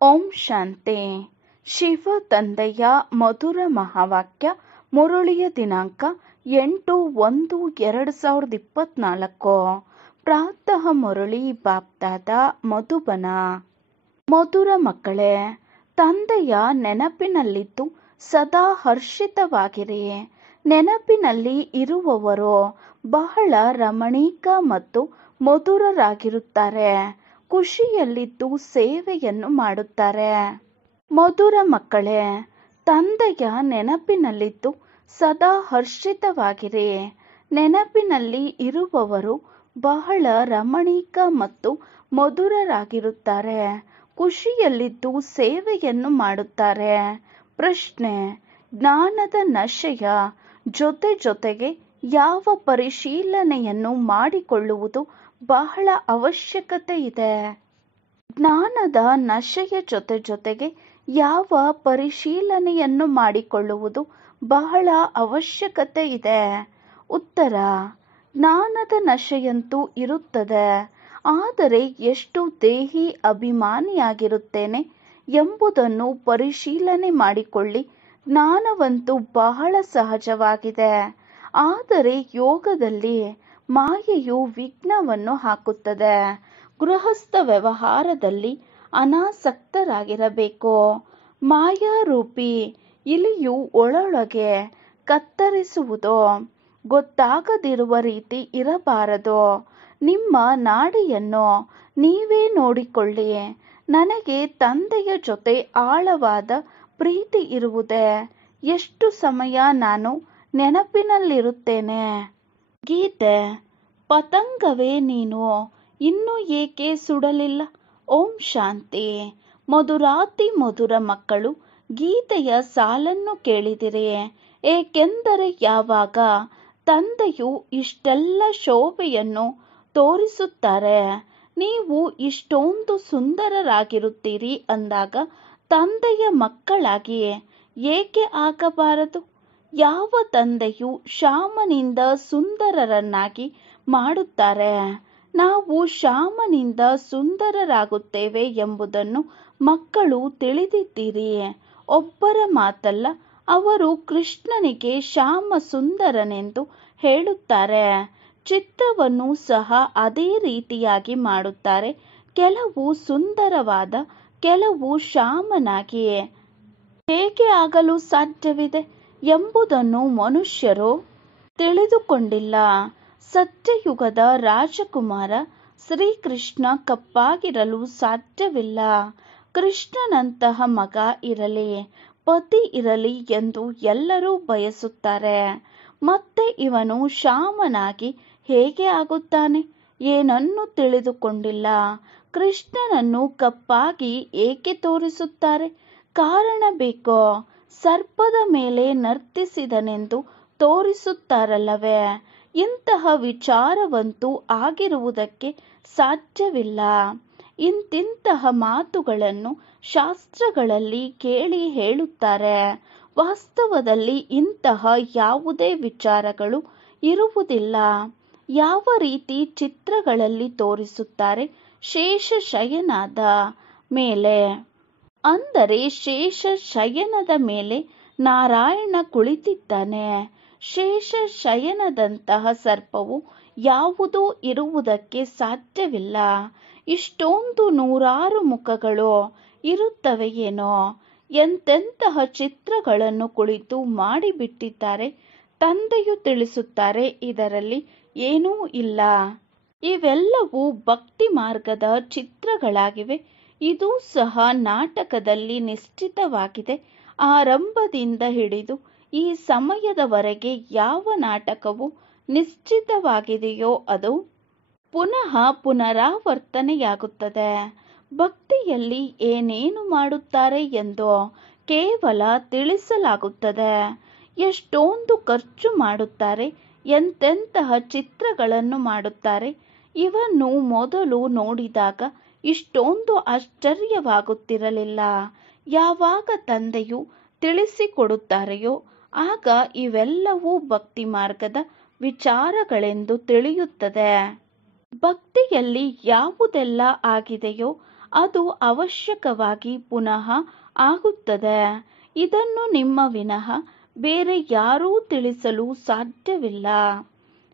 ಓಂ ಶಾಂತಿ. ಶಿವ ತಂದೆಯ ಮಧುರ ಮಹಾವಾಕ್ಯ. ಮುರಳಿಯ ದಿನಾಂಕ 8/1/2024. ಪ್ರಾತಃ ಮುರಳಿ ಬಾಪ್ದಾದ ಮಧುಬನ. ಮಧುರ ಮಕ್ಕಳೇ, ತಂದೆಯ ನೆನಪಿನಲ್ಲಿದ್ದು ಸದಾ ಹರ್ಷಿತವಾಗಿರಿ. ನೆನಪಿನಲ್ಲಿ ಇರುವವರು ಬಹಳ ರಮಣೀಕ ಮತ್ತು ಮಧುರರಾಗಿರುತ್ತಾರೆ. ಖುಷಿಯಲ್ಲಿದ್ದು ಸೇವೆಯನ್ನು ಮಾಡುತ್ತಾರೆ. ಮಧುರ ಮಕ್ಕಳೇ, ತಂದೆಯ ನೆನಪಿನಲ್ಲಿದ್ದು ಸದಾ ಹರ್ಷಿತವಾಗಿರಿ. ನೆನಪಿನಲ್ಲಿ ಇರುವವರು ಬಹಳ ರಮಣೀಕ ಮತ್ತು ಮಧುರರಾಗಿರುತ್ತಾರೆ. ಖುಷಿಯಲ್ಲಿದ್ದು ಸೇವೆಯನ್ನು ಮಾಡುತ್ತಾರೆ. ಪ್ರಶ್ನೆ: ಜ್ಞಾನದ ನಶೆಯ ಜೊತೆ ಜೊತೆಗೆ ಯಾವ ಪರಿಶೀಲನೆಯನ್ನು ಮಾಡಿಕೊಳ್ಳುವುದು ಬಹಳ ಅವಶ್ಯಕತೆ ಇದೆ? ಜ್ಞಾನದ ನಶೆಯ ಜೊತೆ ಜೊತೆಗೆ ಯಾವ ಪರಿಶೀಲನೆಯನ್ನು ಮಾಡಿಕೊಳ್ಳುವುದು ಬಹಳ ಅವಶ್ಯಕತೆ ಇದೆ? ಉತ್ತರ: ಜ್ಞಾನದ ನಶೆಯಂತೂ ಇರುತ್ತದೆ. ಆದರೆ ಎಷ್ಟು ದೇಹಿ ಅಭಿಮಾನಿಯಾಗಿರುತ್ತೇನೆ ಎಂಬುದನ್ನು ಪರಿಶೀಲನೆ ಮಾಡಿಕೊಳ್ಳಿ. ಜ್ಞಾನವಂತೂ ಬಹಳ ಸಹಜವಾಗಿದೆ. ಆದರೆ ಯೋಗದಲ್ಲಿ ಮಾಯೆಯು ವಿಘ್ನವನ್ನು ಹಾಕುತ್ತದೆ. ಗೃಹಸ್ಥ ವ್ಯವಹಾರದಲ್ಲಿ ಅನಾಸಕ್ತರಾಗಿರಬೇಕು. ಮಾಯಾರೂಪಿ ಇಲಿಯು ಒಳೊಳಗೆ ಕತ್ತರಿಸುವುದು ಗೊತ್ತಾಗದಿರುವ ರೀತಿ ಇರಬಾರದು. ನಿಮ್ಮ ನಾಡಿಯನ್ನು ನೀವೇ ನೋಡಿಕೊಳ್ಳಿ. ನನಗೆ ತಂದೆಯ ಜೊತೆ ಆಳವಾದ ಪ್ರೀತಿ ಇರುವುದೇ? ಎಷ್ಟು ಸಮಯ ನಾನು ನೆನಪಿನಲ್ಲಿರುತ್ತೇನೆ? ಗೀತೆ: ಪತಂಗವೇ ನೀನು ಇನ್ನೂ ಏಕೆ ಸುಡಲಿಲ್ಲ? ಓಂ ಶಾಂತಿ. ಮಧುರಾತಿ ಮಧುರ ಮಕ್ಕಳು, ಗೀತೆಯ ಸಾಲನ್ನು ಕೇಳಿದಿರಿ. ಏಕೆಂದರೆ ಯಾವಾಗ ತಂದೆಯು ಇಷ್ಟೆಲ್ಲ ಶೋಭೆಯನ್ನು ತೋರಿಸುತ್ತಾರೆ, ನೀವು ಇಷ್ಟೊಂದು ಸುಂದರರಾಗಿರುತ್ತೀರಿ ಅಂದಾಗ ತಂದೆಯ ಮಕ್ಕಳಾಗಿ ಏಕೆ ಆಗಬಾರದು? ಯಾವ ತಂದೆಯು ಶ್ಯಾಮನಿಂದ ಸುಂದರರನ್ನಾಗಿ ಮಾಡುತ್ತಾರೆ? ನಾವು ಶ್ಯಾಮನಿಂದ ಸುಂದರರಾಗುತ್ತೇವೆ ಎಂಬುದನ್ನು ಮಕ್ಕಳು ತಿಳಿದಿದ್ದೀರಿ. ಒಬ್ಬರ ಮಾತಲ್ಲ, ಅವರು ಕೃಷ್ಣನಿಗೆ ಶ್ಯಾಮ ಸುಂದರನೆಂದು ಹೇಳುತ್ತಾರೆ. ಚಿತ್ರವನ್ನು ಸಹ ಅದೇ ರೀತಿಯಾಗಿ ಮಾಡುತ್ತಾರೆ. ಕೆಲವು ಸುಂದರವಾದ, ಕೆಲವು ಶ್ಯಾಮನಾಗಿ ಹೇಗೆ ಆಗಲು ಸಾಧ್ಯವಿದೆ ಎಂಬುದನ್ನು ಮನುಷ್ಯರು ತಿಳಿದುಕೊಂಡಿಲ್ಲ. ಸತ್ಯಯುಗದ ರಾಜಕುಮಾರ ಶ್ರೀಕೃಷ್ಣ ಕಪ್ಪಾಗಿರಲು ಸಾಧ್ಯವಿಲ್ಲ. ಕೃಷ್ಣನಂತಹ ಮಗ ಇರಲಿ, ಪತಿ ಇರಲಿ ಎಂದು ಎಲ್ಲರೂ ಬಯಸುತ್ತಾರೆ. ಮತ್ತೆ ಇವನು ಶ್ಯಾಮನಾಗಿ ಹೇಗೆ ಆಗುತ್ತಾನೆ? ಏನನ್ನೂ ತಿಳಿದುಕೊಂಡಿಲ್ಲ. ಕೃಷ್ಣನನ್ನು ಕಪ್ಪಾಗಿ ಏಕೆ ತೋರಿಸುತ್ತಾರೆ? ಕಾರಣ ಬೇಕೋ? ಸರ್ಪದ ಮೇಲೆ ನರ್ತಿಸಿದನೆಂದು ತೋರಿಸುತ್ತಾರಲ್ಲವೇ? ಇಂತಹ ವಿಚಾರವಂತೂ ಆಗಿರುವುದಕ್ಕೆ ಸಾಧ್ಯವಿಲ್ಲ. ಇಂತಿಂತಹ ಮಾತುಗಳನ್ನು ಶಾಸ್ತ್ರಗಳಲ್ಲಿ ಕೇಳಿ ಹೇಳುತ್ತಾರೆ. ವಾಸ್ತವದಲ್ಲಿ ಇಂತಹ ಯಾವುದೇ ವಿಚಾರಗಳು ಇರುವುದಿಲ್ಲ. ಯಾವ ರೀತಿ ಚಿತ್ರಗಳಲ್ಲಿ ತೋರಿಸುತ್ತಾರೆ? ಶೇಷ ಶಯನದ ಮೇಲೆ, ಅಂದರೆ ಶೇಷ ಶಯನದ ಮೇಲೆ ನಾರಾಯಣ ಕುಳಿತಿದ್ದಾನೆ. ಶೇಷ ಶಯನದಂತಹ ಸರ್ಪವು ಯಾವುದೂ ಇರುವುದಕ್ಕೆ ಸಾಧ್ಯವಿಲ್ಲ. ಇಷ್ಟೊಂದು ನೂರಾರು ಮುಖಗಳು ಇರುತ್ತವೆಯೇನೋ? ಎಂತೆಂತಹ ಚಿತ್ರಗಳನ್ನು ಕುಳಿತು ಮಾಡಿಬಿಟ್ಟಿದ್ದಾರೆ. ತಂದೆಯು ತಿಳಿಸುತ್ತಾರೆ, ಇದರಲ್ಲಿ ಏನೂ ಇಲ್ಲ. ಇವೆಲ್ಲವೂ ಭಕ್ತಿ ಮಾರ್ಗದ ಚಿತ್ರಗಳಾಗಿವೆ. ಇದೂ ಸಹ ನಾಟಕದಲ್ಲಿ ನಿಶ್ಚಿತವಾಗಿದೆ. ಆರಂಭದಿಂದ ಹಿಡಿದು ಈ ಸಮಯದವರೆಗೆ ಯಾವ ನಾಟಕವು ನಿಶ್ಚಿತವಾಗಿದೆಯೋ ಅದು ಪುನಃ ಪುನರಾವರ್ತನೆಯಾಗುತ್ತದೆ. ಭಕ್ತಿಯಲ್ಲಿ ಏನೇನು ಮಾಡುತ್ತಾರೆ ಎಂದು ಕೇವಲ ತಿಳಿಸಲಾಗುತ್ತದೆ. ಎಷ್ಟೊಂದು ಖರ್ಚು ಮಾಡುತ್ತಾರೆ, ಎಂತೆಂತಹ ಚಿತ್ರಗಳನ್ನು ಮಾಡುತ್ತಾರೆ. ಇವನ್ನು ಮೊದಲು ನೋಡಿದಾಗ ಇಷ್ಟೊಂದು ಆಶ್ಚರ್ಯವಾಗುತ್ತಿರಲಿಲ್ಲ. ಯಾವಾಗ ತಂದೆಯು ತಿಳಿಸಿಕೊಡುತ್ತಾರೆಯೋ ಆಗ ಇವೆಲ್ಲವೂ ಭಕ್ತಿ ಮಾರ್ಗದ ವಿಚಾರಗಳೆಂದು ತಿಳಿಯುತ್ತದೆ. ಭಕ್ತಿಯಲ್ಲಿ ಯಾವುದೆಲ್ಲ ಆಗಿದೆಯೋ ಅದು ಅವಶ್ಯಕವಾಗಿ ಪುನಃ ಆಗುತ್ತದೆ. ಇದನ್ನು ನಿಮ್ಮ ವಿನಃ ಬೇರೆ ಯಾರೂ ತಿಳಿಸಲು ಸಾಧ್ಯವಿಲ್ಲ.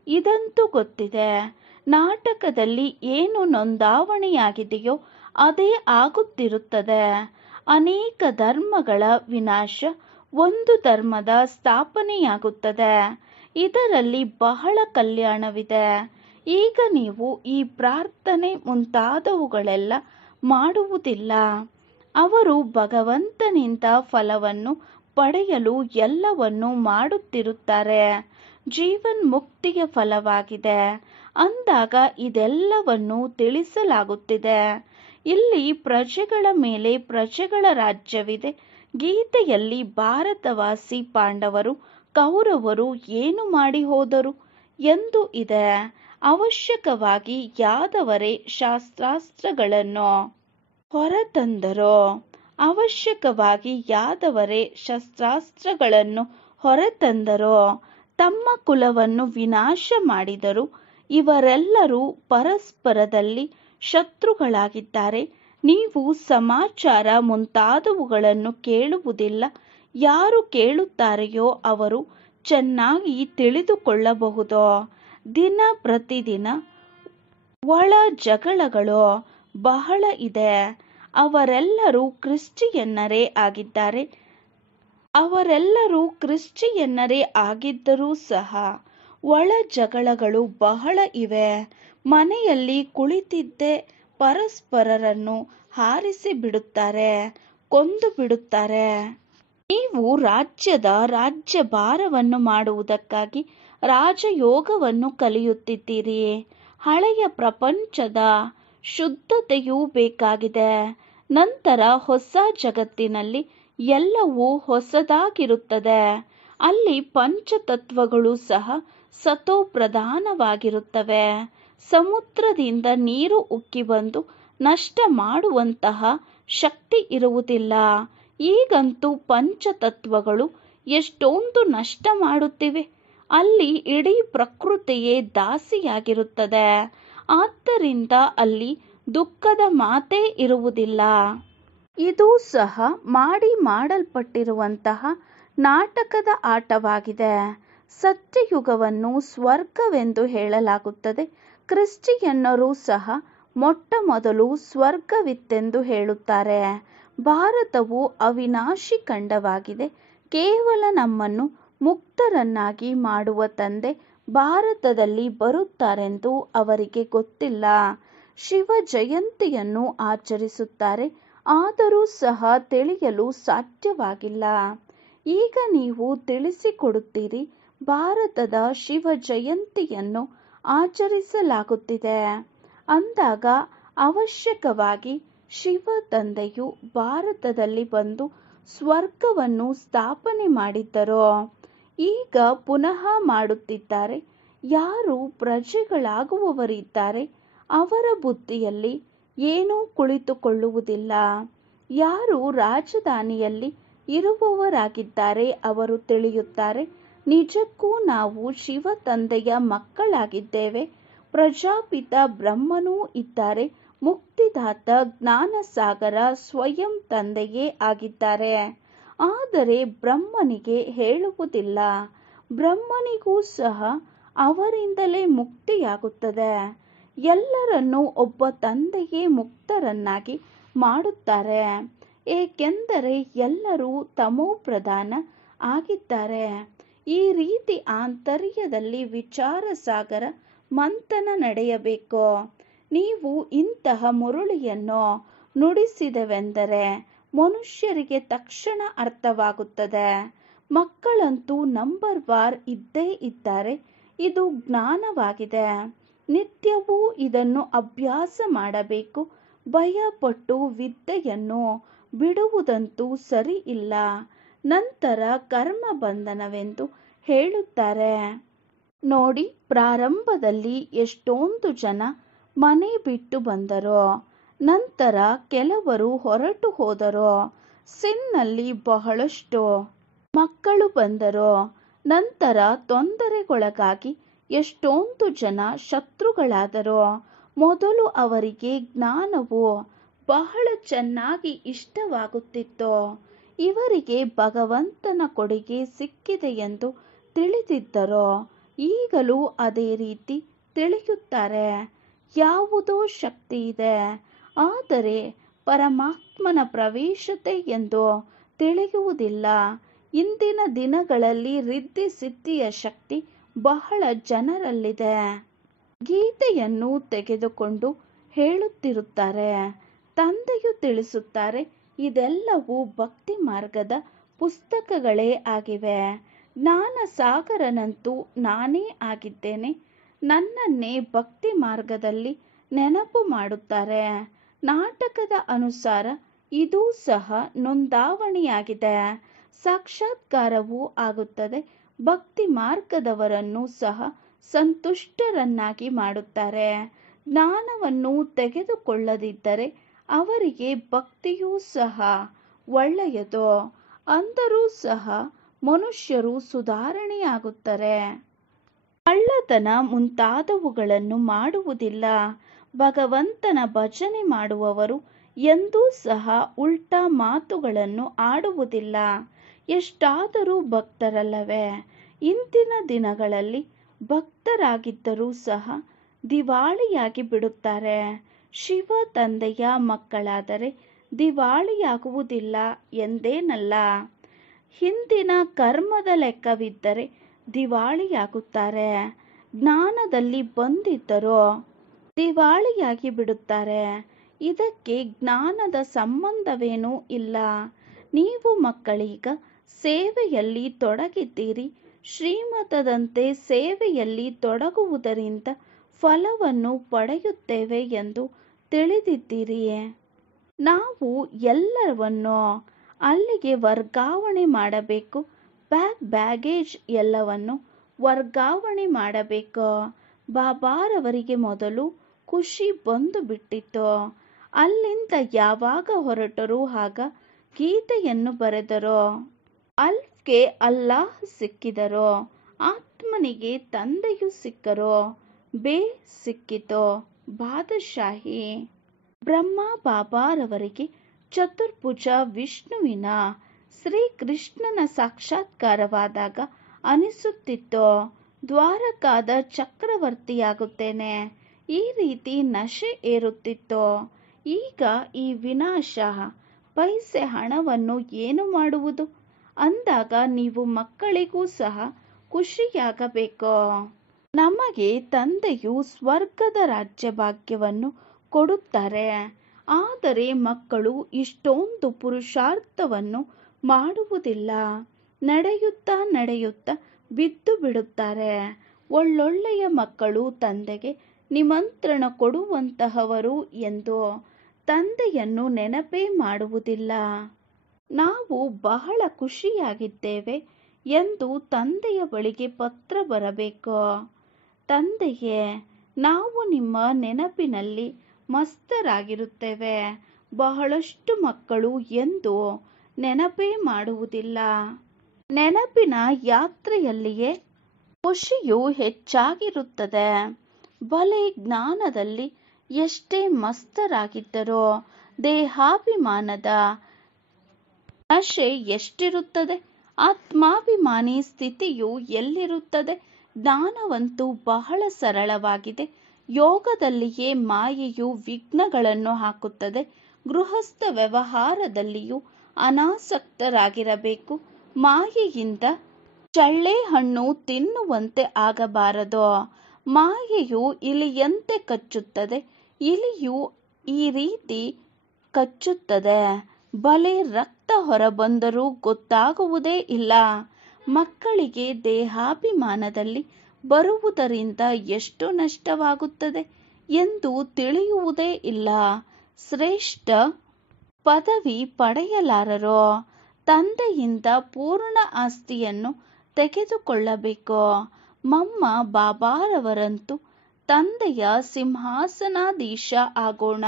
ಇದಂತೂ ಗೊತ್ತಿದೆ. ನಾಟಕದಲ್ಲಿ ಏನು ನೋಂದಾವಣೆಯಾಗಿದೆಯೋ ಅದೇ ಆಗುತ್ತಿರುತ್ತದೆ. ಅನೇಕ ಧರ್ಮಗಳ ವಿನಾಶ, ಒಂದು ಧರ್ಮದ ಸ್ಥಾಪನೆಯಾಗುತ್ತದೆ. ಇದರಲ್ಲಿ ಬಹಳ ಕಲ್ಯಾಣವಿದೆ. ಈಗ ನೀವು ಈ ಪ್ರಾರ್ಥನೆ ಮುಂತಾದವುಗಳೆಲ್ಲ ಮಾಡುವುದಿಲ್ಲ. ಅವರು ಭಗವಂತನಿಂದ ಫಲವನ್ನು ಪಡೆಯಲು ಎಲ್ಲವನ್ನೂ ಮಾಡುತ್ತಿರುತ್ತಾರೆ. ಜೀವನ್ಮುಕ್ತಿಯ ಫಲವಾಗಿದೆ ಅಂದಾಗ ಇದೆಲ್ಲವನ್ನೂ ತಿಳಿಸಲಾಗುತ್ತಿದೆ. ಇಲ್ಲಿ ಪ್ರಜೆಗಳ ಮೇಲೆ ಪ್ರಜೆಗಳ ರಾಜ್ಯವಿದೆ. ಗೀತೆಯಲ್ಲಿ ಭಾರತವಾಸಿ ಪಾಂಡವರು ಕೌರವರು ಏನು ಮಾಡಿ ಹೋದರು ಎಂದು ಇದೆ. ಅವಶ್ಯಕವಾಗಿ ಯಾದವರೇ ಶಸ್ತ್ರಾಸ್ತ್ರಗಳನ್ನು ಹೊರತಂದರೋ, ಅವಶ್ಯಕವಾಗಿ ಯಾದವರೇ ಶಸ್ತ್ರಾಸ್ತ್ರಗಳನ್ನು ಹೊರತಂದರೋ, ತಮ್ಮ ಕುಲವನ್ನು ವಿನಾಶ ಮಾಡಿದರು. ಇವರೆಲ್ಲರೂ ಪರಸ್ಪರದಲ್ಲಿ ಶತ್ರುಗಳಾಗಿದ್ದಾರೆ. ನೀವು ಸಮಾಚಾರ ಮುಂತಾದವುಗಳನ್ನು ಕೇಳುವುದಿಲ್ಲ. ಯಾರು ಕೇಳುತ್ತಾರೆಯೋ ಅವರು ಚೆನ್ನಾಗಿ ತಿಳಿದುಕೊಳ್ಳಬಹುದು. ದಿನ ಪ್ರತಿದಿನ ಒಳ ಜಗಳಗಳು ಬಹಳ ಇದೆ. ಅವರೆಲ್ಲರೂ ಕ್ರಿಶ್ಚಿಯನ್ನರೇ ಆಗಿದ್ದಾರೆ. ಅವರೆಲ್ಲರೂ ಕ್ರಿಶ್ಚಿಯನ್ನರೇ ಆಗಿದ್ದರೂ ಸಹ ಒಳ ಜಗಳಗಳು ಬಹಳ ಇವೆ. ಮನೆಯಲ್ಲಿ ಕುಳಿತಿದ್ದೇ ಪರಸ್ಪರರನ್ನು ಹಾರಿಸಿ ಬಿಡುತ್ತಾರೆ, ಕೊಂದು ಬಿಡುತ್ತಾರೆ. ನೀವು ರಾಜ್ಯಭಾರವನ್ನು ಮಾಡುವುದಕ್ಕಾಗಿ ರಾಜಯೋಗವನ್ನು ಕಲಿಯುತ್ತಿದ್ದೀರಿ. ಹಳೆಯ ಪ್ರಪಂಚದ ಶುದ್ಧತೆಯೂ ಬೇಕಾಗಿದೆ. ನಂತರ ಹೊಸ ಜಗತ್ತಿನಲ್ಲಿ ಎಲ್ಲವೂ ಹೊಸದಾಗಿರುತ್ತದೆ. ಅಲ್ಲಿ ಪಂಚತತ್ವಗಳು ಸಹ ಸತೋಪ್ರಧಾನವಾಗಿರುತ್ತವೆ. ಸಮುದ್ರದಿಂದ ನೀರು ಉಕ್ಕಿ ಬಂದು ನಷ್ಟ ಮಾಡುವಂತಹ ಶಕ್ತಿ ಇರುವುದಿಲ್ಲ. ಈಗಂತೂ ಪಂಚತತ್ವಗಳು ಎಷ್ಟೊಂದು ನಷ್ಟ ಮಾಡುತ್ತಿವೆ. ಅಲ್ಲಿ ಇಡೀ ಪ್ರಕೃತಿಯೇ ದಾಸಿಯಾಗಿರುತ್ತದೆ. ಆದ್ದರಿಂದ ಅಲ್ಲಿ ದುಃಖದ ಮಾತೇ ಇರುವುದಿಲ್ಲ. ಇದು ಸಹ ಮಾಡಲ್ಪಟ್ಟಿರುವಂತಹ ನಾಟಕದ ಆಟವಾಗಿದೆ. ಸತ್ಯಯುಗವನ್ನು ಸ್ವರ್ಗವೆಂದು ಹೇಳಲಾಗುತ್ತದೆ. ಕ್ರಿಶ್ಚಿಯನ್ನರು ಸಹ ಮೊಟ್ಟ ಮೊದಲು ಸ್ವರ್ಗವಿತ್ತೆಂದು ಹೇಳುತ್ತಾರೆ. ಭಾರತವು ಅವಿನಾಶಿ ಖಂಡವಾಗಿದೆ. ಕೇವಲ ನಮ್ಮನ್ನು ಮುಕ್ತರನ್ನಾಗಿ ಮಾಡುವ ತಂದೆ ಭಾರತದಲ್ಲಿ ಬರುತ್ತಾರೆಂದು ಅವರಿಗೆ ಗೊತ್ತಿಲ್ಲ. ಶಿವ ಜಯಂತಿಯನ್ನು ಆಚರಿಸುತ್ತಾರೆ. ಆದರೂ ಸಹ ತಿಳಿಯಲು ಸಾಧ್ಯವಾಗಿಲ್ಲ. ಈಗ ನೀವು ತಿಳಿಸಿಕೊಡುತ್ತೀರಿ. ಭಾರತದ ಶಿವ ಜಯಂತಿಯನ್ನು ಆಚರಿಸಲಾಗುತ್ತಿದೆ ಅಂದಾಗ ಅವಶ್ಯಕವಾಗಿ ಶಿವ ತಂದೆಯು ಭಾರತದಲ್ಲಿ ಬಂದು ಸ್ವರ್ಗವನ್ನು ಸ್ಥಾಪನೆ ಮಾಡಿದ್ದರೋ ಈಗ ಪುನಃ ಮಾಡುತ್ತಿದ್ದಾರೆ. ಯಾರು ಪ್ರಜೆಗಳಾಗುವವರಿದ್ದಾರೆ ಅವರ ಬುದ್ಧಿಯಲ್ಲಿ ಏನೂ ಕುಳಿತುಕೊಳ್ಳುವುದಿಲ್ಲ. ಯಾರು ರಾಜಧಾನಿಯಲ್ಲಿ ಇರುವವರಾಗಿದ್ದಾರೆ ಅವರು ತಿಳಿಯುತ್ತಾರೆ. ನಿಜಕ್ಕೂ ನಾವು ಶಿವ ತಂದೆಯ ಮಕ್ಕಳಾಗಿದ್ದೇವೆ. ಪ್ರಜಾಪಿತ ಬ್ರಹ್ಮನೂ ಇದ್ದಾರೆ. ಮುಕ್ತಿದಾತ ಜ್ಞಾನಸಾಗರ ಸ್ವಯಂ ತಂದೆಯೇ ಆಗಿದ್ದಾರೆ. ಆದರೆ ಬ್ರಹ್ಮನಿಗೆ ಹೇಳುವುದಿಲ್ಲ. ಬ್ರಹ್ಮನಿಗೂ ಸಹ ಅವರಿಂದಲೇ ಮುಕ್ತಿಯಾಗುತ್ತದೆ. ಎಲ್ಲರನ್ನೂ ಒಬ್ಬ ತಂದೆಯೇ ಮುಕ್ತರನ್ನಾಗಿ ಮಾಡುತ್ತಾರೆ. ಏಕೆಂದರೆ ಎಲ್ಲರೂ ತಮೋಪ್ರಧಾನ ಆಗಿದ್ದಾರೆ. ಈ ರೀತಿ ಆಂತರ್ಯದಲ್ಲಿ ವಿಚಾರ ಸಾಗರ ಮಂಥನ ನಡೆಯಬೇಕು. ನೀವು ಇಂತಹ ಮುರುಳಿಯನ್ನು ನುಡಿಸಿದೆವೆಂದರೆ ಮನುಷ್ಯರಿಗೆ ತಕ್ಷಣ ಅರ್ಥವಾಗುತ್ತದೆ. ಮಕ್ಕಳಂತೂ ನಂಬರ್ ವಾರ್ ಇದ್ದೇ ಇದ್ದಾರೆ. ಇದು ಜ್ಞಾನವಾಗಿದೆ. ನಿತ್ಯವೂ ಇದನ್ನು ಅಭ್ಯಾಸ ಮಾಡಬೇಕು. ಭಯಪಟ್ಟು ವಿದ್ಯೆಯನ್ನು ಬಿಡುವುದಂತೂ ಸರಿ ಇಲ್ಲ. ನಂತರ ಕರ್ಮ ಬಂಧನವೆಂದು ಹೇಳುತ್ತಾರೆ. ನೋಡಿ, ಪ್ರಾರಂಭದಲ್ಲಿ ಎಷ್ಟೊಂದು ಜನ ಮನೆ ಬಿಟ್ಟು ಬಂದರೋ, ನಂತರ ಕೆಲವರು ಹೊರಟು ಹೋದರೋ. ಸಿನ್ನಲ್ಲಿ ಬಹಳಷ್ಟು ಮಕ್ಕಳು ಬಂದರೋ, ನಂತರ ತೊಂದರೆಗೊಳಗಾಗಿ ಎಷ್ಟೊಂದು ಜನ ಶತ್ರುಗಳಾದರೋ. ಮೊದಲು ಅವರಿಗೆ ಜ್ಞಾನವು ಬಹಳ ಚೆನ್ನಾಗಿ ಇಷ್ಟವಾಗುತ್ತಿತ್ತು. ಇವರಿಗೆ ಭಗವಂತನ ಕೊಡುಗೆ ಸಿಕ್ಕಿದೆ ಎಂದು ತಿಳಿದಿದ್ದರೋ ಈಗಲೂ ಅದೇ ರೀತಿ ತಿಳಿಯುತ್ತಾರೆ. ಯಾವುದೋ ಶಕ್ತಿ ಇದೆ, ಆದರೆ ಪರಮಾತ್ಮನ ಪ್ರವೇಶತೆ ಎಂದು ತಿಳಿಯುವುದಿಲ್ಲ. ಇಂದಿನ ದಿನಗಳಲ್ಲಿ ರಿದ್ಧಿ ಸಿದ್ಧಿಯ ಶಕ್ತಿ ಬಹಳ ಜನರಲ್ಲಿದೆ. ಗೀತೆಯನ್ನು ತೆಗೆದುಕೊಂಡು ಹೇಳುತ್ತಿರುತ್ತಾರೆ. ತಂದೆಯು ತಿಳಿಸುತ್ತಾರೆ, ಇದೆಲ್ಲವೂ ಭಕ್ತಿ ಮಾರ್ಗದ ಪುಸ್ತಕಗಳೇ ಆಗಿವೆ. ಜ್ಞಾನ ಸಾಗರನಂತೂ ನಾನೇ ಆಗಿದ್ದೇನೆ. ನನ್ನನ್ನೇ ಭಕ್ತಿ ಮಾರ್ಗದಲ್ಲಿ ನೆನಪು ಮಾಡುತ್ತಾರೆ. ನಾಟಕದ ಅನುಸಾರ ಇದೂ ಸಹ ನೋಂದಾವಣಿಯಾಗಿದೆ. ಸಾಕ್ಷಾತ್ಕಾರವೂ ಆಗುತ್ತದೆ. ಭಕ್ತಿ ಮಾರ್ಗದವರನ್ನು ಸಹ ಸಂತುಷ್ಟರನ್ನಾಗಿ ಮಾಡುತ್ತಾರೆ. ಜ್ಞಾನವನ್ನು ತೆಗೆದುಕೊಳ್ಳದಿದ್ದರೆ ಅವರಿಗೆ ಭಕ್ತಿಯೂ ಸಹ ಒಳ್ಳೆಯದು. ಅಂದರೂ ಸಹ ಮನುಷ್ಯರು ಸುಧಾರಣೆಯಾಗುತ್ತಾರೆ. ಕಳ್ಳತನ ಮುಂತಾದವುಗಳನ್ನು ಮಾಡುವುದಿಲ್ಲ. ಭಗವಂತನ ಭಜನೆ ಮಾಡುವವರು ಎಂದೂ ಸಹ ಉಲ್ಟಾ ಮಾತುಗಳನ್ನು ಆಡುವುದಿಲ್ಲ. ಎಷ್ಟಾದರೂ ಭಕ್ತರಲ್ಲವೇ? ಇಂದಿನ ದಿನಗಳಲ್ಲಿ ಭಕ್ತರಾಗಿದ್ದರೂ ಸಹ ದಿವಾಳಿಯಾಗಿ ಬಿಡುತ್ತಾರೆ. ಶಿವ ತಂದೆಯ ಮಕ್ಕಳಾದರೆ ದಿವಾಳಿಯಾಗುವುದಿಲ್ಲ ಎಂದೇನಲ್ಲ. ಹಿಂದಿನ ಕರ್ಮದ ಲೆಕ್ಕವಿದ್ದರೆ ದಿವಾಳಿಯಾಗುತ್ತಾರೆ. ಜ್ಞಾನದಲ್ಲಿ ಬಂದಿದ್ದರೂ ದಿವಾಳಿಯಾಗಿ ಬಿಡುತ್ತಾರೆ. ಇದಕ್ಕೆ ಜ್ಞಾನದ ಸಂಬಂಧವೇನೂ ಇಲ್ಲ. ನೀವು ಮಕ್ಕಳೀಗ ಸೇವೆಯಲ್ಲಿ ತೊಡಗಿದ್ದೀರಿ. ಶ್ರೀಮತದಂತೆ ಸೇವೆಯಲ್ಲಿ ತೊಡಗುವುದರಿಂದ ಫಲವನ್ನು ಪಡೆಯುತ್ತೇವೆ ಎಂದು ತಿಳಿದಿದ್ದೀರಿ. ನಾವು ಎಲ್ಲವನ್ನೂ ಅಲ್ಲಿಗೆ ವರ್ಗಾವಣೆ ಮಾಡಬೇಕು. ಬ್ಯಾಗೇಜ್ ಎಲ್ಲವನ್ನು ವರ್ಗಾವಣೆ ಮಾಡಬೇಕು. ಬಾಬಾರವರಿಗೆ ಮೊದಲು ಖುಷಿ ಬಂದು ಬಿಟ್ಟಿತ್ತು. ಅಲ್ಲಿಂದ ಯಾವಾಗ ಹೊರಟರೋ ಆಗ ಗೀತೆಯನ್ನು ಬರೆದರು. ಅಲ್ಫ್ಗೆ ಅಲ್ಲಾಹ್ ಸಿಕ್ಕಿದರು. ಆತ್ಮನಿಗೆ ತಂದೆಯು ಸಿಕ್ಕರು. ಬೇ ಸಿಕ್ಕಿತು ಬಾದಶಾಹಿ. ಬ್ರಹ್ಮ ಬಾಬಾರವರಿಗೆ ಚತುರ್ಭುಜ ವಿಷ್ಣುವಿನ ಶ್ರೀಕೃಷ್ಣನ ಸಾಕ್ಷಾತ್ಕಾರವಾದಾಗ ಅನಿಸುತ್ತಿತ್ತು, ದ್ವಾರಕಾದ ಚಕ್ರವರ್ತಿಯಾಗುತ್ತೇನೆ. ಈ ರೀತಿ ನಶೆ ಏರುತ್ತಿತ್ತು. ಈಗ ಈ ವಿನಾಶ ಪೈಸೆ ಹಣವನ್ನು ಏನು ಮಾಡುವುದು ಅಂದಾಗ ನೀವು ಮಕ್ಕಳಿಗೂ ಸಹ ಖುಷಿಯಾಗಬೇಕು. ನಮಗೆ ತಂದೆಯು ಸ್ವರ್ಗದ ರಾಜ್ಯಭಾಗ್ಯವನ್ನು ಕೊಡುತ್ತಾರೆ. ಆದರೆ ಮಕ್ಕಳು ಇಷ್ಟೊಂದು ಪುರುಷಾರ್ಥವನ್ನು ಮಾಡುವುದಿಲ್ಲ. ನಡೆಯುತ್ತಾ ಬಿದ್ದು ಬಿಡುತ್ತಾರೆ. ಒಳ್ಳೊಳ್ಳೆಯ ಮಕ್ಕಳು ತಂದೆಗೆ ನಿಮಂತ್ರಣ ಕೊಡುವಂತಹವರು ಎಂದು ತಂದೆಯನ್ನು ನೆನಪೇ ಮಾಡುವುದಿಲ್ಲ. ನಾವು ಬಹಳ ಖುಷಿಯಾಗಿದ್ದೇವೆ ಎಂದು ತಂದೆಯ ಬಳಿಗೆ ಪತ್ರ ಬರಬೇಕು. ತಂದೆಯೇ, ನಾವು ನಿಮ್ಮ ನೆನಪಿನಲ್ಲಿ ಮಸ್ತರಾಗಿರುತ್ತೇವೆ. ಬಹಳಷ್ಟು ಮಕ್ಕಳು ಎಂದು ನೆನಪೇ ಮಾಡುವುದಿಲ್ಲ. ನೆನಪಿನ ಯಾತ್ರೆಯಲ್ಲಿಯೇ ಖುಷಿಯು ಹೆಚ್ಚಾಗಿರುತ್ತದೆ. ಭಲೆ ಜ್ಞಾನದಲ್ಲಿ ಎಷ್ಟೇ ಮಸ್ತರಾಗಿದ್ದರೂ ದೇಹಾಭಿಮಾನದ ನಶೆ ಎಷ್ಟಿರುತ್ತದೆ? ಆತ್ಮಾಭಿಮಾನಿ ಸ್ಥಿತಿಯು ಎಲ್ಲಿರುತ್ತದೆ? ಜ್ಞಾನವಂತೂ ಬಹಳ ಸರಳವಾಗಿದೆ. ಯೋಗದಲ್ಲಿಯೇ ಮಾಯೆಯು ವಿಘ್ನಗಳನ್ನು ಹಾಕುತ್ತದೆ. ಗೃಹಸ್ಥ ವ್ಯವಹಾರದಲ್ಲಿಯೂ ಅನಾಸಕ್ತರಾಗಿರಬೇಕು. ಮಾಯೆಯಿಂದ ಚಳ್ಳೆ ಹಣ್ಣು ತಿನ್ನುವಂತೆ ಆಗಬಾರದು. ಮಾಯೆಯು ಇಲಿಯಂತೆ ಕಚ್ಚುತ್ತದೆ. ಇಲಿಯು ಈ ರೀತಿ ಕಚ್ಚುತ್ತದೆ. ಭಲೆ ರಕ್ತ ಹೊರಬಂದರೂ ಗೊತ್ತಾಗುವುದೇ ಇಲ್ಲ. ಮಕ್ಕಳಿಗೆ ದೇಹಾಭಿಮಾನದಲ್ಲಿ ಬರುವುದರಿಂದ ಎಷ್ಟು ನಷ್ಟವಾಗುತ್ತದೆ ಎಂದು ತಿಳಿಯುವುದೇ ಇಲ್ಲ. ಶ್ರೇಷ್ಠ ಪದವಿ ಪಡೆಯಲಾರರು. ತಂದೆಯಿಂದ ಪೂರ್ಣ ಆಸ್ತಿಯನ್ನು ತೆಗೆದುಕೊಳ್ಳಬೇಕು. ಮಮ್ಮ ಬಾಬಾರವರಂತೂ ತಂದೆಯ ಸಿಂಹಾಸನಾಧೀಶ ಆಗೋಣ.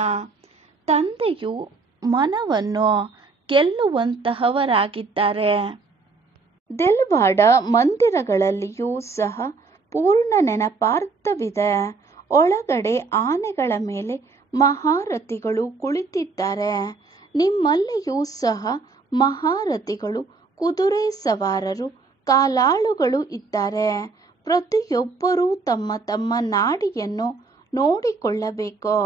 ತಂದೆಯು ಮನವನ್ನು ಗೆಲ್ಲುವಂತಹವರಾಗಿದ್ದಾರೆ. ದಿಲ್ವಾಡ ಮಂದಿರಗಳಲ್ಲಿಯೂ ಸಹ ಪೂರ್ಣ ನೆನಪಾರ್ಥವಿದೆ. ಒಳಗಡೆ ಆನೆಗಳ ಮೇಲೆ ಮಹಾರಥಿಗಳು ಕುಳಿತಿದ್ದಾರೆ. ನಿಮ್ಮಲ್ಲಿಯೂ ಸಹ ಮಹಾರಥಿಗಳು, ಕುದುರೆ ಸವಾರರು, ಕಾಲಾಳುಗಳು ಇದ್ದಾರೆ. ಪ್ರತಿಯೊಬ್ಬರೂ ತಮ್ಮ ತಮ್ಮ ನಾಡಿಯನ್ನು ನೋಡಿಕೊಳ್ಳಬೇಕು.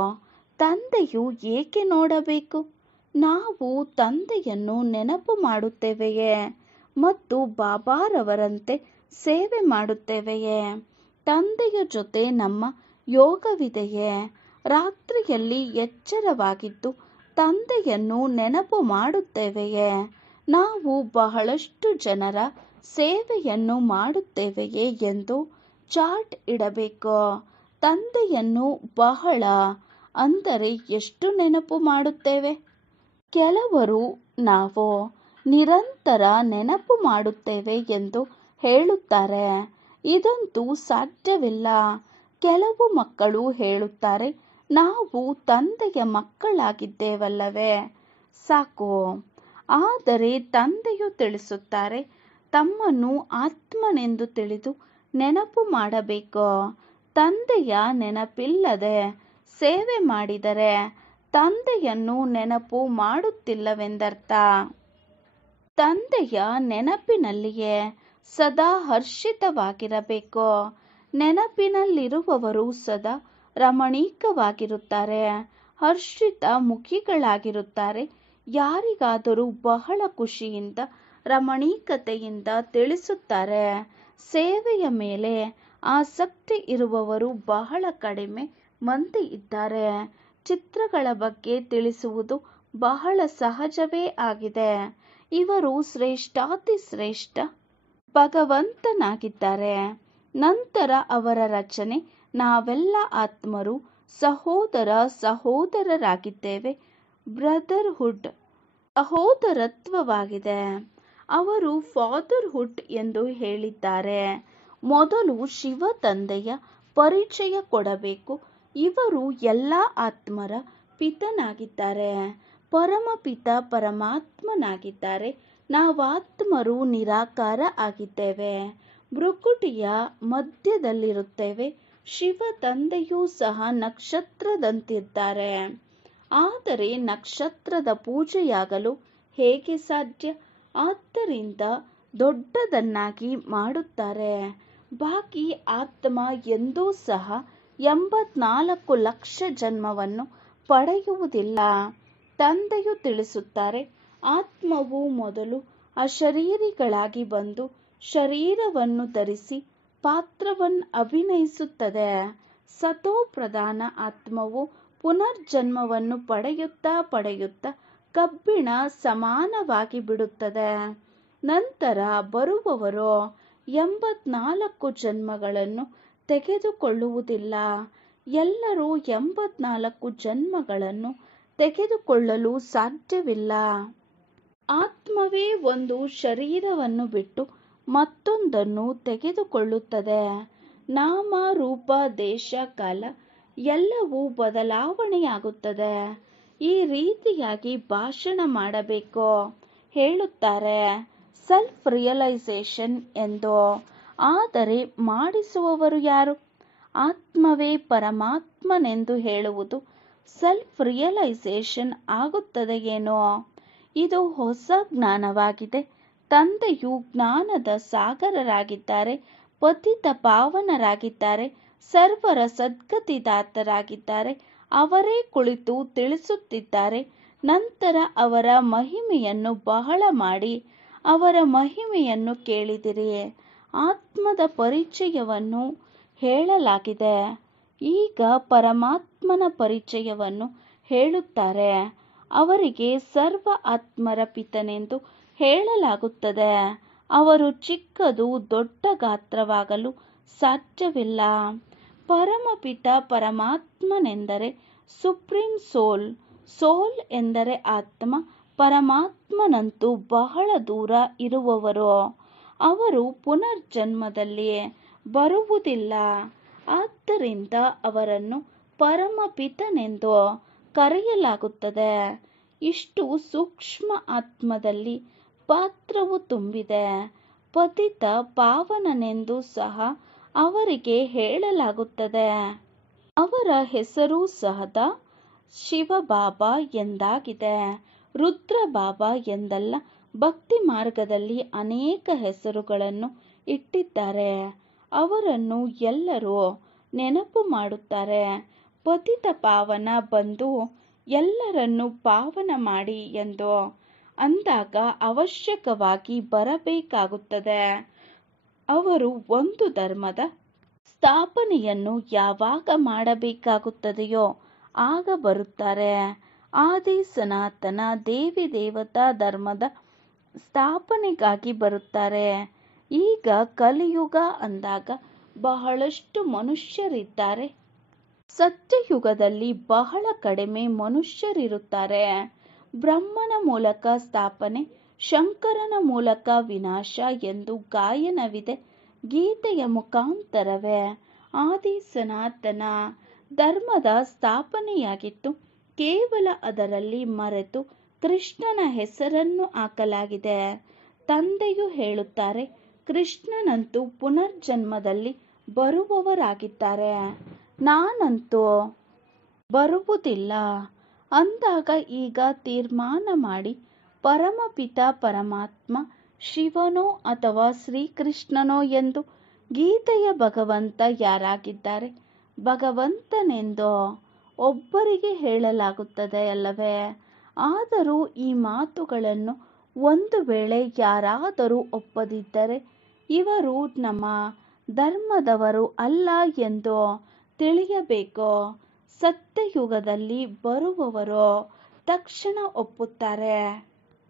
ತಂದೆಯು ಏಕೆ ನೋಡಬೇಕು? ನಾವು ತಂದೆಯನ್ನು ನೆನಪು ಮಾಡುತ್ತೇವೆಯೇ ಮತ್ತು ಬಾಬಾರವರಂತೆ ಸೇವೆ ಮಾಡುತ್ತೇವೆಯೇ? ತಂದೆಯ ಜೊತೆ ನಮ್ಮ ಯೋಗವಿದೆಯೇ? ರಾತ್ರಿಯಲ್ಲಿ ಎಚ್ಚರವಾಗಿದ್ದು ತಂದೆಯನ್ನು ನೆನಪು ಮಾಡುತ್ತೇವೆಯೇ? ನಾವು ಬಹಳಷ್ಟು ಜನರ ಸೇವೆಯನ್ನು ಮಾಡುತ್ತೇವೆಯೇ ಎಂದು ಚಾರ್ಟ್ ಇಡಬೇಕು. ತಂದೆಯನ್ನು ಬಹಳ ಅಂದರೆ ಎಷ್ಟು ನೆನಪು ಮಾಡುತ್ತೇವೆ? ಕೆಲವರು ನಾವು ನಿರಂತರ ನೆನಪು ಮಾಡುತ್ತೇವೆ ಎಂದು ಹೇಳುತ್ತಾರೆ. ಇದಂತೂ ಸಾಧ್ಯವಿಲ್ಲ. ಕೆಲವು ಮಕ್ಕಳು ಹೇಳುತ್ತಾರೆ, ನಾವು ತಂದೆಯ ಮಕ್ಕಳಾಗಿದ್ದೇವಲ್ಲವೇ, ಸಾಕು. ಆದರೆ ತಂದೆಯು ತಿಳಿಸುತ್ತಾರೆ, ತಮ್ಮನ್ನು ಆತ್ಮನೆಂದು ತಿಳಿದು ನೆನಪು ಮಾಡಬೇಕು. ತಂದೆಯ ನೆನಪಿಲ್ಲದೆ ಸೇವೆ ಮಾಡಿದರೆ ತಂದೆಯನ್ನು ನೆನಪು ಮಾಡುತ್ತಿಲ್ಲವೆಂದರ್ಥ. ತಂದೆಯ ನೆನಪಿನಲ್ಲಿಯೇ ಸದಾ ಹರ್ಷಿತವಾಗಿರಬೇಕು. ನೆನಪಿನಲ್ಲಿರುವವರು ಸದಾ ರಮಣೀಕವಾಗಿರುತ್ತಾರೆ, ಹರ್ಷಿತ ಮುಖಿಗಳಾಗಿರುತ್ತಾರೆ. ಯಾರಿಗಾದರೂ ಬಹಳ ಖುಷಿಯಿಂದ ರಮಣೀಕತೆಯಿಂದ ತಿಳಿಸುತ್ತಾರೆ. ಸೇವೆಯ ಮೇಲೆ ಆಸಕ್ತಿ ಇರುವವರು ಬಹಳ ಕಡಿಮೆ ಮಂದಿ ಇದ್ದಾರೆ. ಚಿತ್ರಗಳ ಬಗ್ಗೆ ತಿಳಿಸುವುದು ಬಹಳ ಸಹಜವೇ ಆಗಿದೆ. ಇವರು ಶ್ರೇಷ್ಠಾತಿ ಶ್ರೇಷ್ಠ ಭಗವಂತನಾಗಿದ್ದಾರೆ. ನಂತರ ಅವರ ರಚನೆ, ನಾವೆಲ್ಲ ಆತ್ಮರು ಸಹೋದರ ಸಹೋದರರಾಗಿದ್ದೇವೆ. ಬ್ರದರ್ಹುಡ್ ಸಹೋದರತ್ವವಾಗಿದೆ. ಅವರು ಫಾದರ್ಹುಡ್ ಎಂದು ಹೇಳಿದ್ದಾರೆ. ಮೊದಲು ಶಿವ ತಂದೆಯ ಪರಿಚಯ ಕೊಡಬೇಕು. ಇವರು ಎಲ್ಲ ಆತ್ಮರ ಪಿತನಾಗಿದ್ದಾರೆ. ಪರಮಪಿತ ಪರಮಾತ್ಮನಾಗಿದ್ದಾರೆ. ನಾವಾತ್ಮರು ನಿರಾಕಾರ ಆಗಿದ್ದೇವೆ. ಭ್ರುಕುಟಿಯ ಮಧ್ಯದಲ್ಲಿರುತ್ತೇವೆ. ಶಿವ ತಂದೆಯೂ ಸಹ ನಕ್ಷತ್ರದಂತಿದ್ದಾರೆ. ಆದರೆ ನಕ್ಷತ್ರದ ಪೂಜೆಯಾಗಲು ಹೇಗೆ ಸಾಧ್ಯ? ಆದ್ದರಿಂದ ದೊಡ್ಡದನ್ನಾಗಿ ಮಾಡುತ್ತಾರೆ. ಬಾಕಿ ಆತ್ಮ ಎಂದೂ ಸಹ 84 ಲಕ್ಷ ಜನ್ಮವನ್ನು ಪಡೆಯುವುದಿಲ್ಲ. ತಂದೆಯು ತಿಳಿಸುತ್ತಾರೆ, ಆತ್ಮವು ಮೊದಲು ಅಶರೀರಿಗಳಾಗಿ ಬಂದು ಶರೀರವನ್ನು ಧರಿಸಿ ಪಾತ್ರವನ್ನು ಅಭಿನಯಿಸುತ್ತದೆ. ಸತೋ ಪ್ರಧಾನ ಆತ್ಮವು ಪುನರ್ಜನ್ಮವನ್ನು ಪಡೆಯುತ್ತಾ ಪಡೆಯುತ್ತಾ ಕಬ್ಬಿಣ ಸಮಾನವಾಗಿ ಬಿಡುತ್ತದೆ. ನಂತರ ಬರುವವರು 84 ಜನ್ಮಗಳನ್ನು ತೆಗೆದುಕೊಳ್ಳುವುದಿಲ್ಲ. ಎಲ್ಲರೂ 84 ಜನ್ಮಗಳನ್ನು ತೆಗೆದುಕೊಳ್ಳಲು ಸಾಧ್ಯವಿಲ್ಲ. ಆತ್ಮವೇ ಒಂದು ಶರೀರವನ್ನು ಬಿಟ್ಟು ಮತ್ತೊಂದನ್ನು ತೆಗೆದುಕೊಳ್ಳುತ್ತದೆ. ನಾಮ ರೂಪ ದೇಶ ಕಾಲ ಎಲ್ಲವೂ ಬದಲಾವಣೆಯಾಗುತ್ತದೆ. ಈ ರೀತಿಯಾಗಿ ಭಾಷಣ ಮಾಡಬೇಕು ಹೇಳುತ್ತಾರೆ, ಸೆಲ್ಫ್ ರಿಯಲೈಸೇಷನ್ ಎಂದು. ಆದರೆ ಮಾಡಿಸುವವರು ಯಾರು? ಆತ್ಮವೇ ಪರಮಾತ್ಮನೆಂದು ಹೇಳುವುದು ಸೆಲ್ಫ್ ರಿಯಲೈಸೇಷನ್ ಆಗುತ್ತದೆಯೇನೋ? ಇದು ಹೊಸ ಜ್ಞಾನವಾಗಿದೆ. ತಂದೆಯು ಜ್ಞಾನದ ಸಾಗರರಾಗಿದ್ದಾರೆ, ಪತಿತ ಪಾವನರಾಗಿದ್ದಾರೆ, ಸರ್ವರ ಸದ್ಗತಿದಾತರಾಗಿದ್ದಾರೆ. ಅವರೇ ಕುಳಿತು ತಿಳಿಸುತ್ತಿದ್ದಾರೆ. ನಂತರ ಅವರ ಮಹಿಮೆಯನ್ನು ಬಹಳ ಮಾಡಿ ಅವರ ಮಹಿಮೆಯನ್ನು ಕೇಳಿದಿರಿ. ಆತ್ಮದ ಪರಿಚಯವನ್ನು ಹೇಳಲಾಗಿದೆ. ಈಗ ಪರಮಾತ್ಮನ ಪರಿಚಯವನ್ನು ಹೇಳುತ್ತಾರೆ. ಅವರಿಗೆ ಸರ್ವ ಆತ್ಮರ ಪಿತನೆಂದು ಹೇಳಲಾಗುತ್ತದೆ. ಅವರು ಚಿಕ್ಕದು ದೊಡ್ಡ ಗಾತ್ರವಾಗಲು ಸಾಧ್ಯವಿಲ್ಲ. ಪರಮಪಿತ ಪರಮಾತ್ಮನೆಂದರೆ ಸುಪ್ರೀಂ ಸೋಲ್. ಸೋಲ್ ಎಂದರೆ ಆತ್ಮ. ಪರಮಾತ್ಮನಂತೂ ಬಹಳ ದೂರ ಇರುವವರು. ಅವರು ಪುನರ್ಜನ್ಮದಲ್ಲಿ ಬರುವುದಿಲ್ಲ. ಆದ್ದರಿಂದ ಅವರನ್ನು ಪರಮಪಿತನೆಂದು ಕರೆಯಲಾಗುತ್ತದೆ. ಇಷ್ಟು ಸೂಕ್ಷ್ಮ ಆತ್ಮದಲ್ಲಿ ಪಾತ್ರವು ತುಂಬಿದೆ. ಪತಿತ ಪಾವನನೆಂದು ಸಹ ಅವರಿಗೆ ಹೇಳಲಾಗುತ್ತದೆ. ಅವರ ಹೆಸರು ಸಹದಾ ಶಿವಬಾಬಾ ಎಂದಾಗಿದೆ. ರುದ್ರ ಬಾಬಾ ಎಂದಲ್ಲ. ಭಕ್ತಿ ಮಾರ್ಗದಲ್ಲಿ ಅನೇಕ ಹೆಸರುಗಳನ್ನು ಇಟ್ಟಿದ್ದಾರೆ. ಅವರನ್ನು ಎಲ್ಲರೂ ನೆನಪು ಮಾಡುತ್ತಾರೆ. ಪತಿತ ಪಾವನ ಬಂದು ಎಲ್ಲರನ್ನು ಪಾವನ ಮಾಡಿ ಎಂದು ಅಂದಾಗ ಅವಶ್ಯಕವಾಗಿ ಬರಬೇಕಾಗುತ್ತದೆ. ಅವರು ಒಂದು ಧರ್ಮದ ಸ್ಥಾಪನೆಯನ್ನು ಯಾವಾಗ ಮಾಡಬೇಕಾಗುತ್ತದೆಯೋ ಆಗ ಬರುತ್ತಾರೆ. ಆದಿ ಸನಾತನ ದೇವಿ ದೇವತಾ ಧರ್ಮದ ಸ್ಥಾಪನೆಗಾಗಿ ಬರುತ್ತಾರೆ. ಈಗ ಕಲಿಯುಗ ಅಂದಾಗ ಬಹಳಷ್ಟು ಮನುಷ್ಯರಿದ್ದಾರೆ. ಸತ್ಯಯುಗದಲ್ಲಿ ಬಹಳ ಕಡಿಮೆ ಮನುಷ್ಯರಿರುತ್ತಾರೆ. ಬ್ರಹ್ಮನ ಮೂಲಕ ಸ್ಥಾಪನೆ, ಶಂಕರನ ಮೂಲಕ ವಿನಾಶ ಎಂದು ಗಾಯನವಿದೆ. ಗೀತೆಯ ಮುಖಾಂತರವೇ ಆದಿ ಸನಾತನ ಧರ್ಮದ ಸ್ಥಾಪನೆಯಾಗಿತ್ತು. ಕೇವಲ ಅದರಲ್ಲಿ ಮರೆತು ಕೃಷ್ಣನ ಹೆಸರನ್ನು ಹಾಕಲಾಗಿದೆ. ತಂದೆಯು ಹೇಳುತ್ತಾರೆ, ಕೃಷ್ಣನಂತೂ ಪುನರ್ಜನ್ಮದಲ್ಲಿ ಬರುವವರಾಗಿದ್ದಾರೆ, ನಾನಂತೂ ಬರುವುದಿಲ್ಲ ಅಂದಾಗ ಈಗ ತೀರ್ಮಾನ ಮಾಡಿ ಪರಮಪಿತ ಪರಮಾತ್ಮ ಶಿವನೋ ಅಥವಾ ಶ್ರೀಕೃಷ್ಣನೋ ಎಂದು. ಗೀತೆಯ ಭಗವಂತ ಯಾರಾಗಿದ್ದಾರೆ? ಭಗವಂತನೆಂದು ಒಬ್ಬರಿಗೆ ಹೇಳಲಾಗುತ್ತದೆ ಅಲ್ಲವೇ? ಆದರೂ ಈ ಮಾತುಗಳನ್ನು ಒಂದು ವೇಳೆ ಯಾರಾದರೂ ಒಪ್ಪದಿದ್ದರೆ ಇವರು ನಮ್ಮ ಧರ್ಮದವರು ಅಲ್ಲ ಎಂದು ತಿಳಿಯಬೇಕು. ಸತ್ಯಯುಗದಲ್ಲಿ ಬರುವವರು ತಕ್ಷಣ ಒಪ್ಪುತ್ತಾರೆ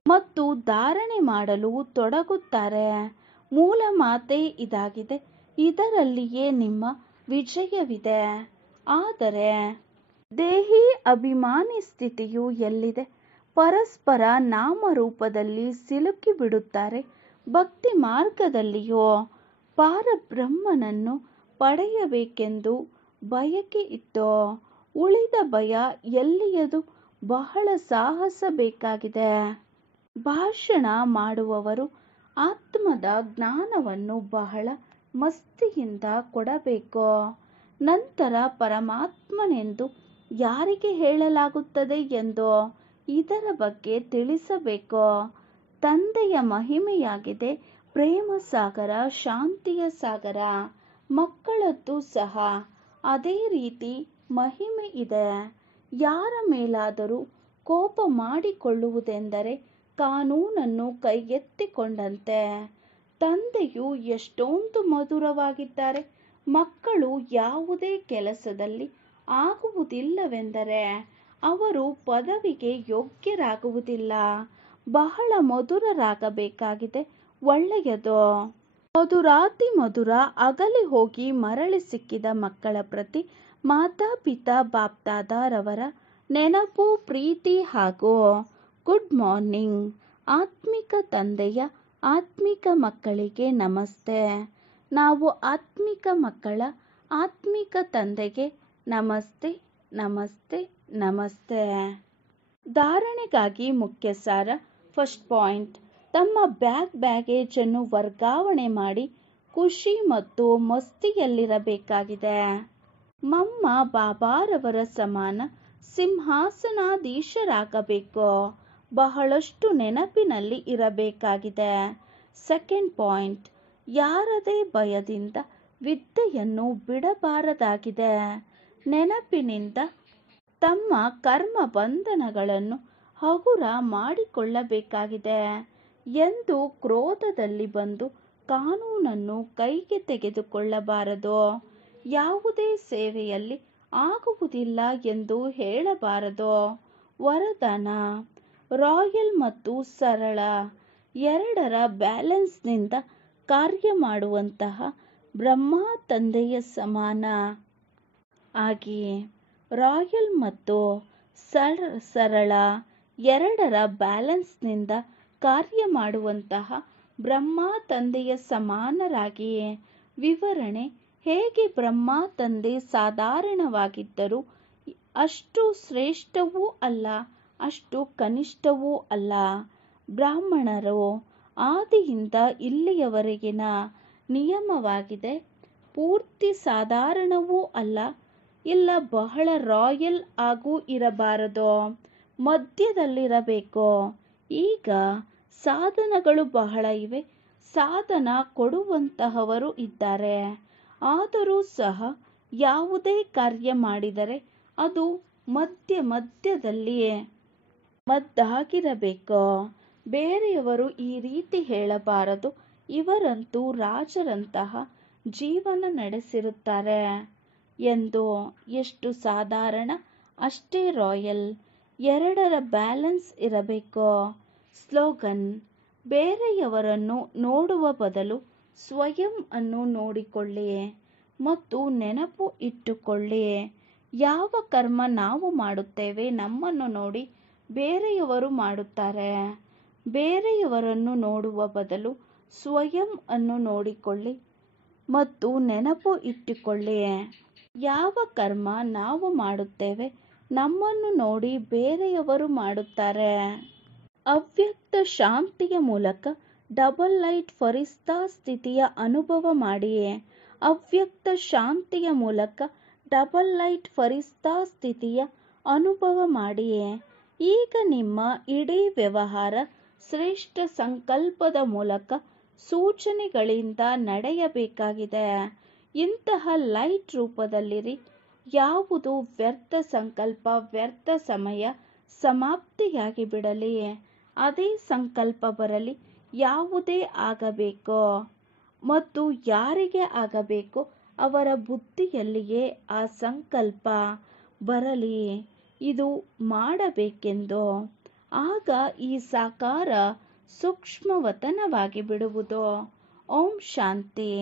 ಮತ್ತು ಧಾರಣೆ ಮಾಡಲು ತೊಡಗುತ್ತಾರೆ. ಮೂಲ ಮಾತೇ ಇದಾಗಿದೆ. ಇದರಲ್ಲಿಯೇ ನಿಮ್ಮ ವಿಜಯವಿದೆ. ಆದರೆ ದೇಹಿ ಅಭಿಮಾನಿ ಸ್ಥಿತಿಯು ಎಲ್ಲಿದೆ? ಪರಸ್ಪರ ನಾಮರೂಪದಲ್ಲಿ ಸಿಲುಕಿ ಬಿಡುತ್ತಾರೆ. ಭಕ್ತಿ ಮಾರ್ಗದಲ್ಲಿಯೂ ಪರಬ್ರಹ್ಮನನ್ನು ಪಡೆಯಬೇಕೆಂದು ಬಯಕೆ ಇತ್ತು. ಉಳಿದ ಭಯ ಎಲ್ಲಿಯದು? ಬಹಳ ಸಾಹಸ ಬೇಕಾಗಿದೆ. ಭಾಷಣ ಮಾಡುವವರು ಆತ್ಮದ ಜ್ಞಾನವನ್ನು ಬಹಳ ಮಸ್ತಿಯಿಂದ ಕೊಡಬೇಕು. ನಂತರ ಪರಮಾತ್ಮನೆಂದು ಯಾರಿಗೆ ಹೇಳಲಾಗುತ್ತದೆ ಎಂದು ಇದರ ಬಗ್ಗೆ ತಿಳಿಸಬೇಕು. ತಂದೆಯ ಮಹಿಮೆಯಾಗಿದೆ ಪ್ರೇಮ ಸಾಗರ, ಶಾಂತಿಯ ಸಾಗರ. ಮಕ್ಕಳದ್ದು ಸಹ ಅದೇ ರೀತಿ ಮಹಿಮೆ ಇದೆ. ಯಾರ ಮೇಲಾದರೂ ಕೋಪ ಮಾಡಿಕೊಳ್ಳುವುದೆಂದರೆ ಕಾನೂನನ್ನು ಕೈಗೆತ್ತಿಕೊಂಡಂತೆ. ತಂದೆಯು ಎಷ್ಟೊಂದು ಮಧುರವಾಗಿದ್ದಾರೆ. ಮಕ್ಕಳು ಯಾವುದೇ ಕೆಲಸದಲ್ಲಿ ಆಗುವುದಿಲ್ಲವೆಂದರೆ ಅವರು ಪದವಿಗೆ ಯೋಗ್ಯರಾಗುವುದಿಲ್ಲ. ಬಹಳ ಮಧುರರಾಗಬೇಕಾಗಿದೆ. ಒಳ್ಳೆಯದು. ಮಧುರಾತಿ ಮಧುರ. ಅಗಲಿ ಹೋಗಿ ಮರಳಿ ಸಿಕ್ಕಿದ ಮಕ್ಕಳ ಪ್ರತಿ ಮಾತಾಪಿತಾ ಬಾಪ್ದಾದರವರ ನೆನಪು, ಪ್ರೀತಿ ಹಾಗೂ ಗುಡ್ ಮಾರ್ನಿಂಗ್. ಆತ್ಮಿಕ ತಂದೆಯ ಆತ್ಮಿಕ ಮಕ್ಕಳಿಗೆ ನಮಸ್ತೆ. ನಾವು ಆತ್ಮಿಕ ಮಕ್ಕಳ ಆತ್ಮಿಕ ತಂದೆಗೆ ನಮಸ್ತೆ, ನಮಸ್ತೆ, ನಮಸ್ತೆ. ಧಾರಣೆಗಾಗಿ ಮುಖ್ಯ ಸಾರ. ಫಸ್ಟ್ ಪಾಯಿಂಟ್, ತಮ್ಮ ಬ್ಯಾಗೇಜ್ ಅನ್ನು ವರ್ಗಾವಣೆ ಮಾಡಿ ಖುಷಿ ಮತ್ತು ಮಸ್ತಿಯಲ್ಲಿರಬೇಕಾಗಿದೆ. ಮಮ್ಮ ಬಾಬಾರವರ ಸಮಾನ ಸಿಂಹಾಸನಾಧೀಶರಾಗಬೇಕು. ಬಹಳಷ್ಟು ನೆನಪಿನಲ್ಲಿ ಇರಬೇಕಾಗಿದೆ. ಸೆಕೆಂಡ್ ಪಾಯಿಂಟ್, ಯಾರದೇ ಭಯದಿಂದ ವಿದ್ಯೆಯನ್ನು ಬಿಡಬಾರದಾಗಿದೆ. ನೆನಪಿನಿಂದ ತಮ್ಮ ಕರ್ಮ ಬಂಧನಗಳನ್ನು ಹಗುರ ಮಾಡಿಕೊಳ್ಳಬೇಕಾಗಿದೆ. ಎಂದು ಕ್ರೋಧದಲ್ಲಿ ಬಂದು ಕಾನೂನನ್ನು ಕೈಗೆ ತೆಗೆದುಕೊಳ್ಳಬಾರದು. ಯಾವುದೇ ಸೇವೆಯಲ್ಲಿ ಆಗುವುದಿಲ್ಲ ಎಂದು ಹೇಳಬಾರದು. ವರದಾನ: ರಾಯಲ್ ಮತ್ತು ಸರಳ ಎರಡರ ಬ್ಯಾಲೆನ್ಸ್ನಿಂದ ಕಾರ್ಯ ಮಾಡುವಂತಹ ಬ್ರಹ್ಮ ತಂದೆಯ ಸಮಾನ ಆಗಿ. ರಾಯಲ್ ಮತ್ತು ಸರಳ ಎರಡರ ಬ್ಯಾಲೆನ್ಸ್ನಿಂದ ಕಾರ್ಯ ಮಾಡುವಂತಹ ಬ್ರಹ್ಮ ತಂದೆಯ ಸಮಾನರಾಗಿ. ವಿವರಣೆ: ಹೇಗೆ ಬ್ರಹ್ಮ ತಂದೆ ಸಾಧಾರಣವಾಗಿದ್ದರೂ ಅಷ್ಟು ಶ್ರೇಷ್ಠವೂ ಅಲ್ಲ, ಅಷ್ಟು ಕನಿಷ್ಠವೂ ಅಲ್ಲ. ಬ್ರಾಹ್ಮಣರು ಆದಿಯಿಂದ ಇಲ್ಲಿಯವರೆಗಿನ ನಿಯಮವಾಗಿದೆ. ಪೂರ್ತಿ ಸಾಧಾರಣವೂ ಅಲ್ಲ, ಇಲ್ಲ ಬಹಳ ರಾಯಲ್ ಆಗೂ ಇರಬಾರದು, ಮಧ್ಯದಲ್ಲಿರಬೇಕು. ಈಗ ಸಾಧನಗಳು ಬಹಳ ಇವೆ, ಸಾಧನ ಕೊಡುವಂತಹವರು ಇದ್ದಾರೆ. ಆದರೂ ಸಹ ಯಾವುದೇ ಕಾರ್ಯ ಮಾಡಿದರೆ ಅದು ಮಧ್ಯದಲ್ಲಿ ಮದ್ದಾಗಿರಬೇಕು. ಬೇರೆಯವರು ಈ ರೀತಿ ಹೇಳಬಾರದು, ಇವರಂತೂ ರಾಜರಂತಹ ಜೀವನ ನಡೆಸಿರುತ್ತಾರೆ ಎಂದು. ಎಷ್ಟು ಸಾಧಾರಣ ಅಷ್ಟೇ ರಾಯಲ್. ಎರಡರ ಬ್ಯಾಲೆನ್ಸ್ ಇರಬೇಕು. ಸ್ಲೋಗನ್: ಬೇರೆಯವರನ್ನು ನೋಡುವ ಬದಲು ಸ್ವಯಂ ಅನ್ನು ನೋಡಿಕೊಳ್ಳಿ ಮತ್ತು ನೆನಪು ಇಟ್ಟುಕೊಳ್ಳಿ, ಯಾವ ಕರ್ಮ ನಾವು ಮಾಡುತ್ತೇವೆ ನಮ್ಮನ್ನು ನೋಡಿ ಬೇರೆಯವರು ಮಾಡುತ್ತಾರೆ. ಬೇರೆಯವರನ್ನು ನೋಡುವ ಬದಲು ಸ್ವಯಂ ಅನ್ನು ನೋಡಿಕೊಳ್ಳಿ ಮತ್ತು ನೆನಪು ಇಟ್ಟುಕೊಳ್ಳಿ, ಯಾವ ಕರ್ಮ ನಾವು ಮಾಡುತ್ತೇವೆ ನಮ್ಮನ್ನು ನೋಡಿ ಬೇರೆಯವರು ಮಾಡುತ್ತಾರೆ. ಅವ್ಯಕ್ತ ಶಾಂತಿಯ ಮೂಲಕ ಡಬಲ್ ಲೈಟ್ ಫರಿಸ್ತಾ ಸ್ಥಿತಿಯ ಅನುಭವ ಮಾಡಿ. ಅವ್ಯಕ್ತ ಶಾಂತಿಯ ಮೂಲಕ ಡಬಲ್ ಲೈಟ್ ಫರಿಸ್ತಾ ಸ್ಥಿತಿಯ ಅನುಭವ ಮಾಡಿ. ಈಗ ನಿಮ್ಮ ಇಡೀ ವ್ಯವಹಾರ ಶ್ರೇಷ್ಠ ಸಂಕಲ್ಪದ ಮೂಲಕ ಸೂಚನೆಗಳಿಂದ ನಡೆಯಬೇಕಾಗಿದೆ. ಇಂತಹ ಲೈಟ್ ರೂಪದಲ್ಲಿರಿ. ಯಾವುದು ವ್ಯರ್ಥ ಸಂಕಲ್ಪ, ವ್ಯರ್ಥ ಸಮಯ ಸಮಾಪ್ತಿಯಾಗಿ ಬಿಡಲಿ. ಅದೇ ಸಂಕಲ್ಪ ಬರಲಿ. ಯಾವುದೇ ಆಗಬೇಕು ಮತ್ತು ಯಾರಿಗೆ ಆಗಬೇಕು ಅವರ ಬುದ್ಧಿಯಲ್ಲಿಯೇ ಆ ಸಂಕಲ್ಪ ಬರಲಿ, ಇದು ಮಾಡಬೇಕೆಂದು. ಆಗ ಈ ಸಾಕಾರ ಸೂಕ್ಷ್ಮವತನವಾಗಿ ಬಿಡುವುದು. ಓಂ ಶಾಂತಿ.